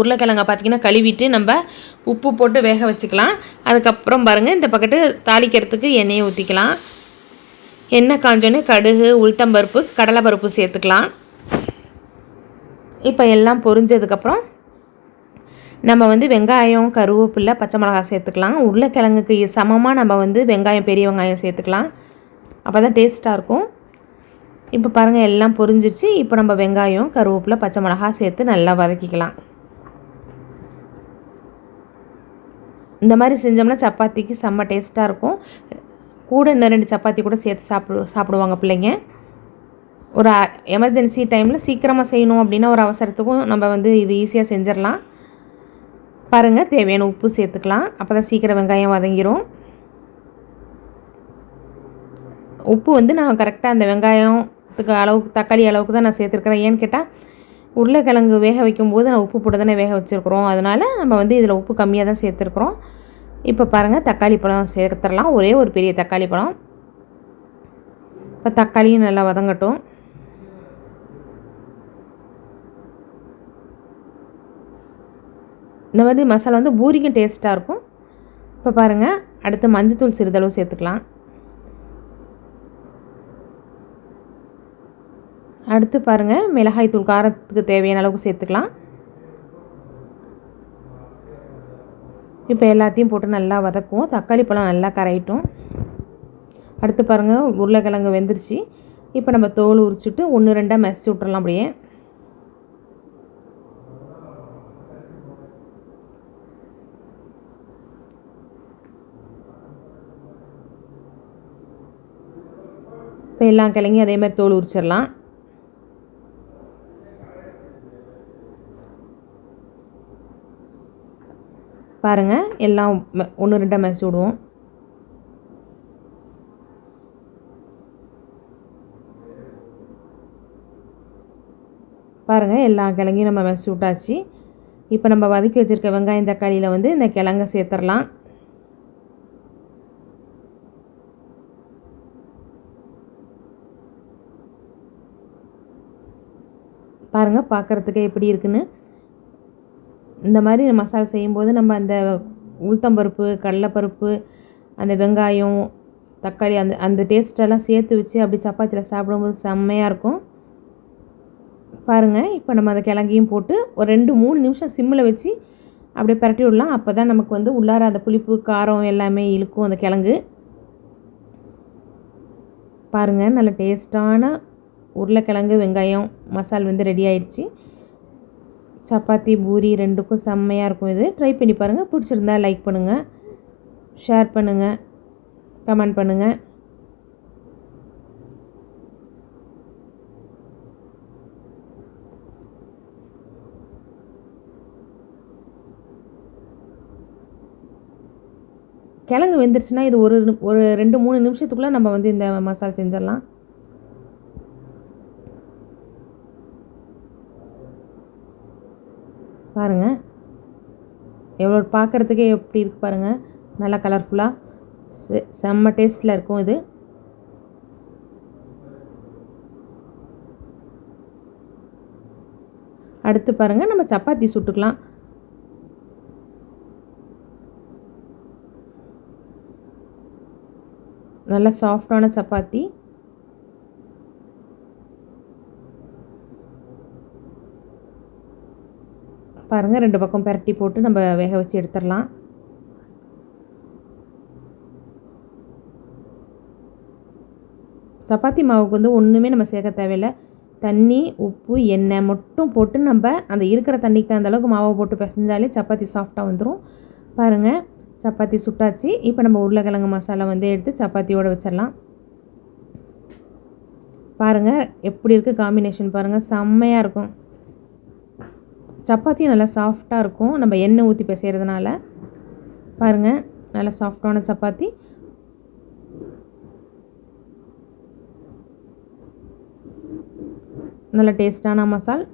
உருளைக்கிழங்க பார்த்திங்கன்னா கழுவிட்டு நம்ம உப்பு போட்டு வேக வச்சுக்கலாம். அதுக்கப்புறம் பாருங்கள் இந்த பக்கெட்டு தாளிக்கிறதுக்கு எண்ணெயை ஊற்றிக்கலாம். எண்ணெய் காஞ்சோன்னே கடுகு, உளுத்தம்பருப்பு, கடலைப்பருப்பு சேர்த்துக்கலாம். இப்போ எல்லாம் பொரிஞ்சதுக்கப்புறம் நம்ம வெங்காயம், கருவேப்பிலை, பச்சை மிளகாய் சேர்த்துக்கலாம். உருளைக்கிழங்குக்கு சமமாக நம்ம வெங்காயம், பெரிய வெங்காயம் சேர்த்துக்கலாம். அப்போ தான் டேஸ்ட்டாக இருக்கும். இப்போ பாருங்கள் எல்லாம் பொரிஞ்சிருச்சு. இப்போ நம்ம வெங்காயம், கருவேப்பிலை, பச்சை மிளகாய் சேர்த்து நல்லா வதக்கிக்கலாம். இந்த மாதிரி செஞ்சோம்னா சப்பாத்திக்கு செம்ம டேஸ்ட்டாக இருக்கும். கூட இன்னும் 2 சப்பாத்தி கூட சேர்த்து சாப்பிடுவாங்க பிள்ளைங்க. ஒரு எமர்ஜென்சி டைமில் சீக்கிரமாக செய்யணும் அப்படின்னா ஒரு அவசரத்துக்கும் நம்ம இது ஈஸியாக செஞ்சிடலாம். பாருங்கள் தேவையான உப்பு சேர்த்துக்கலாம். அப்போ தான் சீக்கிரம் வெங்காயம் வதங்கிடும். உப்பு நான் கரெக்டாக அந்த வெங்காயத்துக்கு அளவுக்கு, தக்காளி அளவுக்கு தான் நான் சேர்த்துருக்குறேன். ஏன்னு கேட்டால் உருளைக்கிழங்கு வேக வைக்கும்போது நான் உப்பு போட்டு தானே வேக வச்சுருக்குறோம். அதனால் நம்ம இதில் உப்பு கம்மியாக தான் சேர்த்துருக்குறோம். இப்போ பாருங்கள் தக்காளி பழம் சேர்த்துடலாம். ஒரே ஒரு பெரிய தக்காளி பழம். இப்போ தக்காளியும் நல்லா வதங்கட்டும். இந்த மாதிரி மசாலா பூரிக்கும் டேஸ்ட்டாக இருக்கும். இப்போ பாருங்கள் அடுத்து மஞ்சத்தூள் சிறிதளவு சேர்த்துக்கலாம். அடுத்து பாருங்கள் மிளகாய் தூள் காரத்துக்கு தேவையான அளவுக்கு சேர்த்துக்கலாம். இப்போ எல்லாத்தையும் போட்டு நல்லா வதக்குவோம். தக்காளி பழம் நல்லா கரையட்டும். அடுத்து பாருங்கள் உருளைக்கிழங்கு வெந்துருச்சு. இப்போ நம்ம தோல் உரிச்சிட்டு 1-2 மசிச்சு விட்டுறலாம். அப்படியே இப்போ எல்லா கிழங்கையும் அதே மாதிரி தோல் உரிச்சிடலாம். பாருங்கள் எல்லாம் 1-2 மசிச்சு விடுவோம். பாருங்கள் எல்லா கிழங்கையும் நம்ம மசிச்சு விட்டாச்சு. இப்போ நம்ம வதக்கி வச்சுருக்க வெங்காயம் தக்காளியில் இந்த கிழங்க சேர்த்துடலாம். பாருங்கள் பார்க்குறதுக்கு எப்படி இருக்குன்னு. இந்த மாதிரி மசாலா செய்யும்போது நம்ம அந்த உளுத்தம்பருப்பு, கடலைப்பருப்பு, அந்த வெங்காயம், தக்காளி அந்த டேஸ்ட்டெல்லாம் சேர்த்து வச்சு அப்படி சப்பாத்தியில் சாப்பிடும்போது செம்மையாக இருக்கும். பாருங்கள் இப்போ நம்ம அந்த கிழங்கையும் போட்டு ஒரு 2-3 நிமிஷம் சிம்மில் வச்சு அப்படியே பரட்டி விடலாம். அப்போ தான் நமக்கு உள்ளார அந்த புளிப்பு, காரம் எல்லாமே இழுக்கும் அந்த கிழங்கு. பாருங்கள் நல்ல டேஸ்ட்டான உருளைக்கிழங்கு வெங்காயம் மசால் ரெடி ஆயிடுச்சு. சப்பாத்தி, பூரி 2க்கும் செம்மையாக இருக்கும். இது ட்ரை பண்ணி பாருங்கள். பிடிச்சிருந்தா லைக் பண்ணுங்கள், ஷேர் பண்ணுங்கள், கமெண்ட் பண்ணுங்கள். கிழங்கு வெந்துருச்சுன்னா இது ஒரு 2-3 நிமிஷத்துக்குள்ளே நம்ம இந்த மசாலா செஞ்சிடலாம். பாருங்கள் எவ்வளோ பார்க்குறதுக்கே எப்படி இருக்குது பாருங்கள். நல்லா கலர்ஃபுல்லாக செம்ம டேஸ்ட்டில் இருக்கும் இது. அடுத்து பாருங்கள் நம்ம சப்பாத்தி சுட்டுக்கலாம். நல்ல சாஃப்டான சப்பாத்தி. பாருங்கள் 2 பக்கம் பரட்டி போட்டு நம்ம வேக வச்சு எடுத்துடலாம். சப்பாத்தி மாவுக்கு ஒன்றுமே நம்ம சேர்க்க தேவையில்லை. தண்ணி, உப்பு, எண்ணெய் மட்டும் போட்டு நம்ம அந்த இருக்கிற தண்ணிக்கு தகுந்த அளவுக்கு மாவை போட்டு பிசைஞ்சாலே சப்பாத்தி சாஃப்டாக வந்துடும். பாருங்கள் சப்பாத்தி சுட்டாச்சு. இப்போ நம்ம உருளைக்கிழங்கு மசாலா எடுத்து சப்பாத்தியோடு வச்சிடலாம். பாருங்கள் எப்படி இருக்குது காம்பினேஷன் பாருங்கள், செம்மையாக இருக்கும். சப்பாத்தியும் நல்லா சாஃப்டாக இருக்கும் நம்ம எண்ணெய் ஊற்றி பிசைகிறதுனால. பாருங்கள் நல்லா சாஃப்டான சப்பாத்தி. நல்ல டேஸ்டான மசால்.